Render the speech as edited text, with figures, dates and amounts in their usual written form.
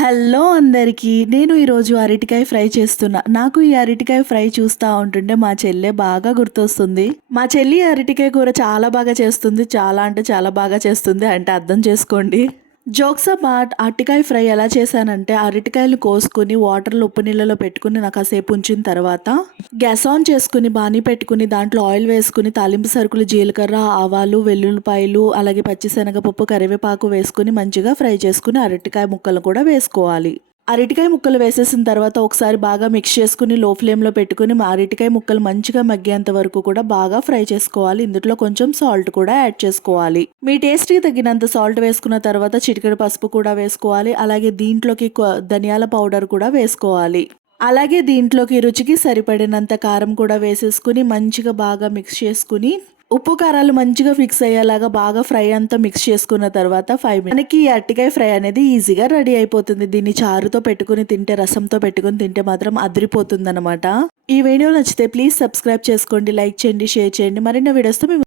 Hello అందరికీ. నేను ఈరోజు అరటికాయ ఫ్రై చేస్తున్నా. నాకు ఈ అరటికాయ ఫ్రై చూస్తా ఉంటుంటే మా చెల్లె బాగా గుర్తొస్తుంది. మా చెల్లి అరటికాయ కూర చాలా బాగా చేస్తుంది. చాలా అంటే చాలా బాగా చేస్తుంది. అంటే అర్థం చేసుకోండి. జోక్స్ అపార్ట్, అరటికాయ ఫ్రై ఎలా చేశానంటే అరటికాయలు కోసుకుని వాటర్లో ఉప్పు నీళ్ళలో పెట్టుకుని నాకు కాసేపు ఉంచిన తర్వాత గ్యాస్ ఆన్ చేసుకుని బాణీ పెట్టుకుని దాంట్లో ఆయిల్ వేసుకుని తాలింపు సరుకులు జీలకర్ర, ఆవాలు, వెల్లుల్లిపాయలు, అలాగే పచ్చిశనగపప్పు, కరివేపాకు వేసుకుని మంచిగా ఫ్రై చేసుకుని అరటికాయ ముక్కలు కూడా వేసుకోవాలి. అరటికాయ ముక్కలు వేసేసిన తర్వాత ఒకసారి బాగా మిక్స్ చేసుకుని లో ఫ్లేమ్లో పెట్టుకుని అరటికాయ ముక్కలు మంచిగా మగ్గేంత వరకు కూడా బాగా ఫ్రై చేసుకోవాలి. ఇందులో కొంచెం సాల్ట్ కూడా యాడ్ చేసుకోవాలి. మీ టేస్ట్కి తగినంత సాల్ట్ వేసుకున్న తర్వాత చిటికెడు పసుపు కూడా వేసుకోవాలి. అలాగే దీంట్లోకి ధనియాల పౌడర్ కూడా వేసుకోవాలి. అలాగే దీంట్లోకి రుచికి సరిపడినంత కారం కూడా వేసేసుకుని మంచిగా బాగా మిక్స్ చేసుకుని ఉప్పు కారాలు మంచిగా ఫిక్స్ అయ్యేలాగా బాగా ఫ్రై అంతా మిక్స్ చేసుకున్న తర్వాత 5 మినిట్స్ మనకి ఈ అరటికాయ ఫ్రై అనేది ఈజీగా రెడీ అయిపోతుంది. దీన్ని చారుతో పెట్టుకుని తింటే, రసంతో పెట్టుకుని తింటే మాత్రం అదిరిపోతుంది అనమాట. ఈ వీడియో నచ్చితే ప్లీజ్ సబ్స్క్రైబ్ చేసుకోండి, లైక్ చేయండి, షేర్ చేయండి. మరిన్ని వీడియోస్తో